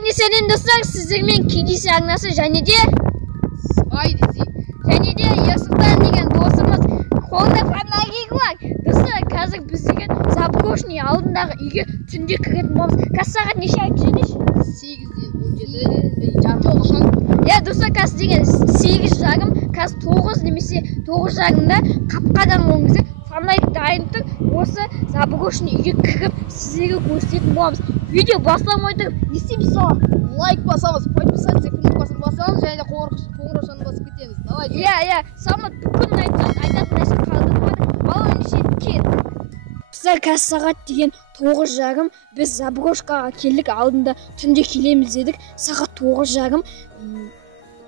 Şimdi senin dostlar sizlerмен kedisi anası және де Ясылтан деген досымыз қолда фонарик бар. Достар, қазір біз деген Заброшный алдындағы үйге түнде кіретін боламыз. Қазір сағат неше айтып жүріңізші? 8-17 жарым. Иә, достар, қазір деген 8:30, қазір 9 немесе 9:30-да қапқадан болыңыздар. Фонарик дайын тұр. Осы Заброшный үйге кіріп сіздерге көрсететін боламыз. Видео басламай тұрып, не істейміз соған? Лайк басамыз, подписаться кнопкасын басамыз және де қоңыраушаны басып кетеміз. Давай. Иә, Самат бүкіл айтатын нәрсе қалдырмады. Ал ендеше кет. Біздер қазір сағат деген 9:30, біз Заброшкаға келдік, алдында түнде келеміз дедік. Сағат 9:30.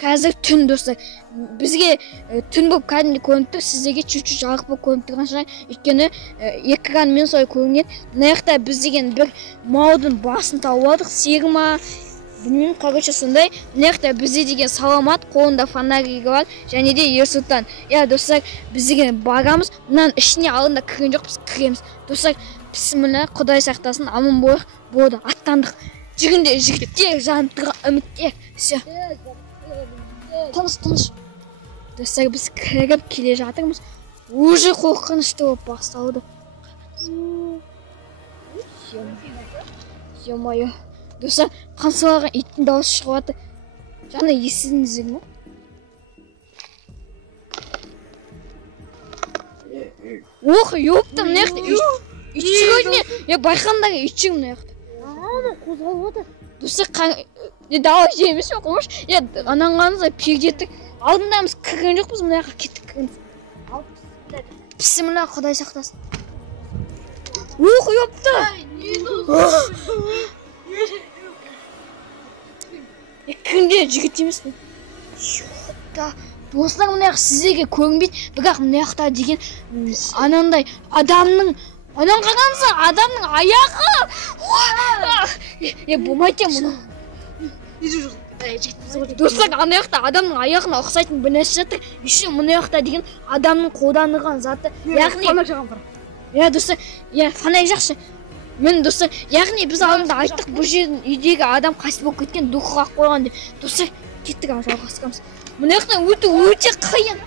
Қазір түн достар. Бізге түн болып кәдімгі көрініп тұр, сіздерге чуть-чуть жарық болып көрініп тұрған шығар. Өйткені экранмен солай көрінеді. Мына жақта біз деген бір малдың басын тауып алдық, сиыр ма? Білмеймін, короче сондай. Мына жақта бізде деген Саламат, қолында фонаригі бар, және де Ерсұлтан. Иә достар, біз деген барамыз. Мынаның ішіне алдында кірген жоқпыз, кіреміз. Достар, бісміллә, Құдай сақтасын, аман болайық. Болды, аттандық. Жүргенде жігіттер, жанып тұрған үміттер. Все. Тыныш. Достар, біз кіріп келе жатырмыз. Уже қорқынышты болып басталды. Ё-моё. Достар, қансалаған иттің дауысы шығып жатыр. Жаңа естідіңіздер ме? Ох, ёпта, мына жақта ит шығады ме? Я байқамдағы ит шығып мына жақта. Ана қозғалып отыр. Достар, давай жейміз бе қош? Анан қанызға пердеттік. Алдындамыз кірген жоқпыз, мына жаққа кеттік кіргенбіз. Бісміллә, Құдай сақтасын. Ох, ёпта! Кімде жігіт емес пе? Ёпта! Достар, мына жақ сіздерге көрінбейді, бірақ мына жақта деген анандай адамның адамның аяғы! Болмайды мұны. Достар, ана жақта адамның аяғына ұқсайтын бір нәрсе жатыр. Еще мына жақта деген адамның қолданылған заты. Фонарик жағам бар. Иә, достар, фонарик жақшы. Мен достар, яғни біз алдында айттық, бұл жердің үйдегі адам қайтыс болып кеткен, духыға қойған деп. Достар, кеттік жалғастырамыз. Мына жақтан өте қиын.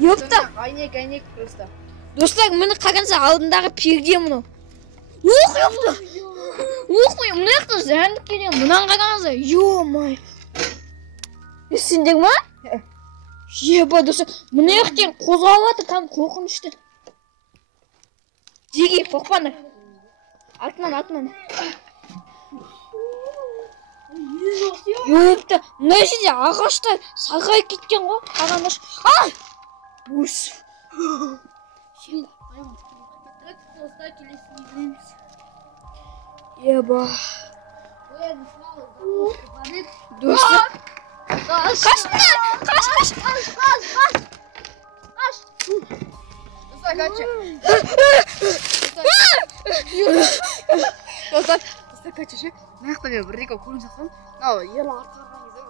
Ёпта. Айнек просто. Достар, мені қараңыздар, алдындағы перде мұны. Ох, ёпта. Ох, мына жақтан зәндік келген. Мұнан қараңыздар. Ё-май. Сендер ма? Еба, достар, мына жақтан қозғалып жатыр, там қорқынышты. Деге, қорқпаңдар. Артынан. Ёпта, мына жерде ағаштар сарғайып кеткен ғой, қараңдаршы. Ай! Ус. Еба. Достар. Қаш! Достар, кача ше. Мына жақта мен бір-екі көріп жатсам, мынау ел арқарған кезде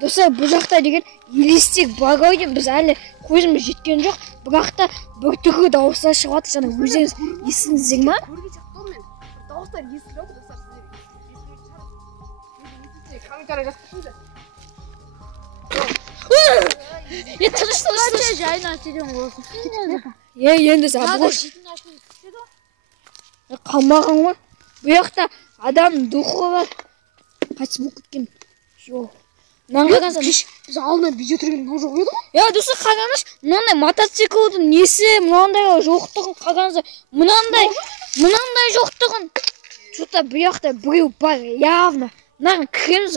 Достар, бұл жақта деген елестек бар ғой деймін, біз әлі көзіміз жеткен жоқ. Бірақ та бір түрлі дауыстар шығып жатыр, жаңа өздеріңіз естідіңіздер ме? Көрген сияқты мен. Дауыстар естіліп жатыр, достар, сіздер. Комментарий жазып кетіңіздер. Тыныш. Жайына телефон болсын. Енді Заброш. Қалмаған ғой. Бұл жақта адамның духы бар. Қайтыс болып кеткен. Жоқ. Біз алдынан видео түсірген жоқ еді ғой? Иә, достар, қараңызшы, мынандай мотоциклдің несі, мынандай жоқтығын қараңыздар. Мынандай жоқтығын. Что-то бұл жақта біреу бар, явно. Мынаған кіреміз.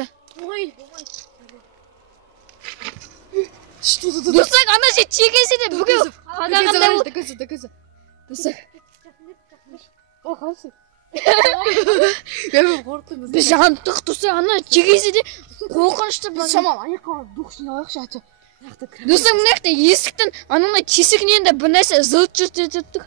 Достар, ана жер тегесе де біреу қарағандай болды. Доказы. Достар. О, қалсы. Біз жантық достар, ана тегесе де қорқынышты біз шамал аяққа дух жиналайықшы аты. Достар, мына жақта есіктің анандай тесігінен де бір нәрсе зылт етіп тұр.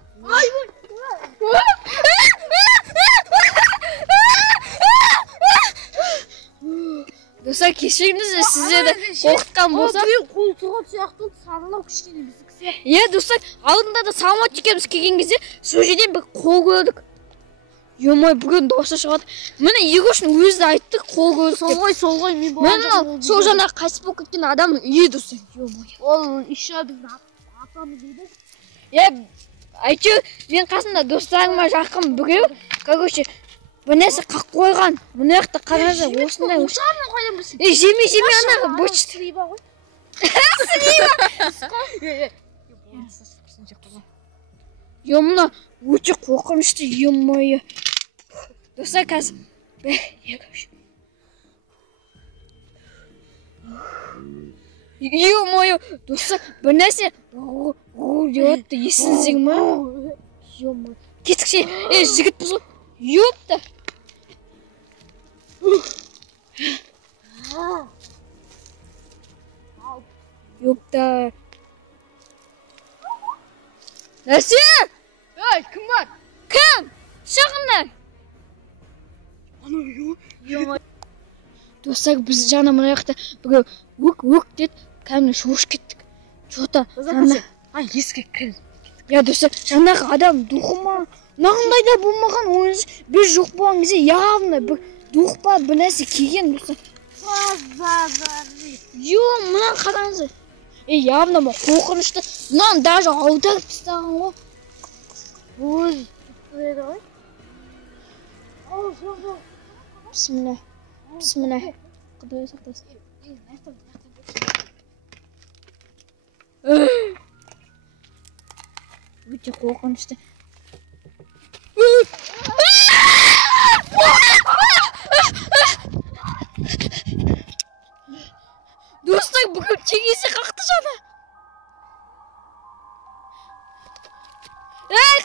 Достар, кешіріңіздер, сіздерді қорқытқан болса. Қол тұрған сияқты сарылау кішкене біздіксе. Иә, достар, алдында да Саламат екеуміз келген кезде сол жерден бір қол көрдік. Йомой бүгін досы шығады. Міне Егоштың өзі айтты, қол көрсетіп. Сол ғой мен Міне сол жаңа қайтыс болып кеткен адамның үйі досы. Йомой. Ол еще біздің апамыз еді. Әйтеуір мен қасында достарыма жақын біреу, короче, бір нәрсе қақ қойған. Мына жақта қараңыздар, осындай. Жеме ана бочты. Сриба ғой. Мына өте қорқынышты, емойы. Достар қазір. Емойы, достар, бір нәрсе деп есіңіздегі ма? Емойы. Кетікше, жігіт бұзы. Ёпта. Ёпта. Нәрсе? Ей, кім бар? Кім? Шығыңдар. Достар, біз жаңа мына жақта біреу өк деді, кәдімгі шошып кеттік. Жота, жаңа. Еске кіл. Я достар, жаңағы адам духы ма? Нағындай да болмаған ойыныз, біз жоқ болған кезде явно бір дух па бір нәрсе келген достар. Мына қараңыздар. Явно ма қорқынышты. Мынаны даже аударып тастаған ғой. Өз еді ғой. Бісміллә. Бісміллә. Құдай сақтасын. Өте қорқынышты. Достар, бүгін тегесі қақты жана.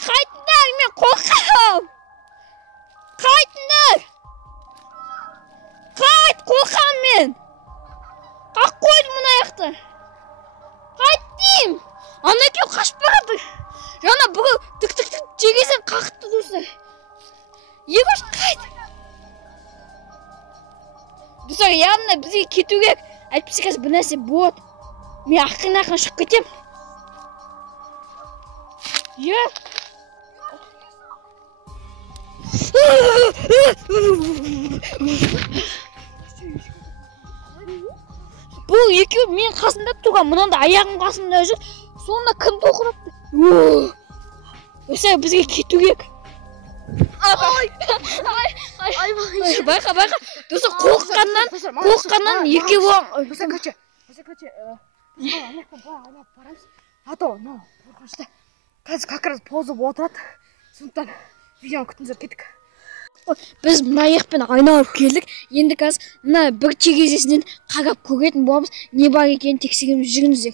Қайтыңдар, мен қорқам. Қайтыңдар. Қорқам мен. Қақ қойды мұна аяқты. Қайттым. Ана екеу қашып барады. Жана бүгін тік тегесін қақты достар. Егош қайт. Достар, явно бізге кету керек. Әйтпесе қазір бір нәрсе болады. Мен ақын шығып кетем. Бұл екеу мен қасында тұрған, мынанда аяғым қасында жүр. Сонда кім тоқырапты? Достар, бізге кету керек. Байқа. Достар, қорыққаннан екеу болған. Высокаче. А то, қорқынышты. Қазір как раз позып отырады. Сондықтан видеоны күтіңіздер, кеттік. Біз мына аяқпен айналып келдік. Енді қазір мына бір тегезесінен қарап көретін боламыз. Не бар екенін тексереміз, жүріңіздер.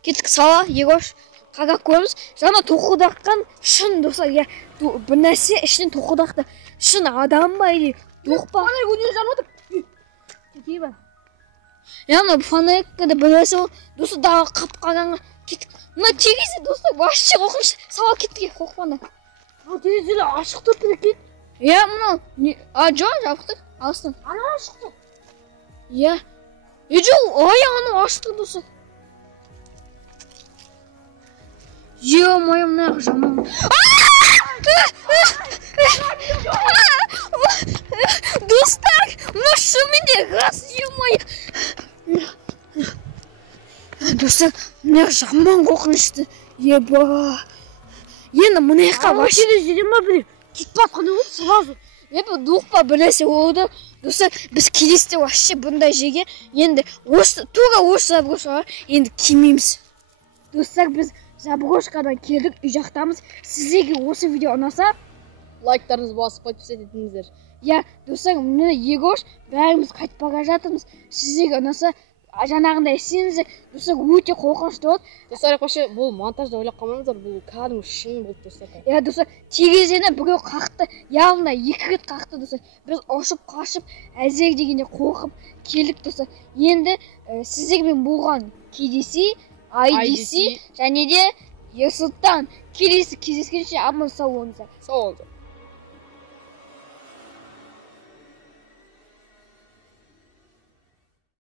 Кеттік, сала, Егош. Қарап көреміз. Жаңа тоқылдаққан шын достар. Бір нәрсе ішінен тоқылдақты. Шын адам ба или дух па? Фонарик өнер жанып отыр. Кетей ба? Яғни фонариккада бір нәрсе ол. Достар, дағы қап қараңға. Кеттік. Мына тегезе достар, вообще қорқынышты. Сала кеттік, қорқпаңдар. Терезелі ашық тұр екен. Мынау. Жоқ, жабықтық. Алыстан. Ана ашық тұр. Жоқ, аяғының ашық достар. Ё-моё, мына жаман. Достар, мына шыныменде рас, ё-моё. Достар, мына жаман қорқынышты. Еба. Енді мына жаққа вообще Терезеден біреу кетіп батқаны болды сразу. Дух па бір нәрсе болды. Достар, біз келесіде вообще бұндай жерге енді тура осы заброшкаға енді келмейміз. Достар, біз заброшкадан келдік, үй жақтамыз. Сіздерге осы видео ұнаса, Лайктарыңыз басып, подписать етіңіздер. Достар, міне Егош, бәріміз қайтып бара жатырмыз. Сіздерге ұнаса, жаңағындай істеңіздер. Достар, өте қорқынышты болды. Достар, вообще бұл монтажда ойлап қалмаңыздар, бұл кәдімгі шын болды достар. Достар, тегезені біреу қақты, яғына 2 рет қақты достар. Біз ұшып қашып, әзер дегенде қорқып келдік достар. Енді сіздермен болған KDC, IDC және де Ерсұлтан. Келесі кездескенше аман сау болыңыздар. Сау болыңыздар.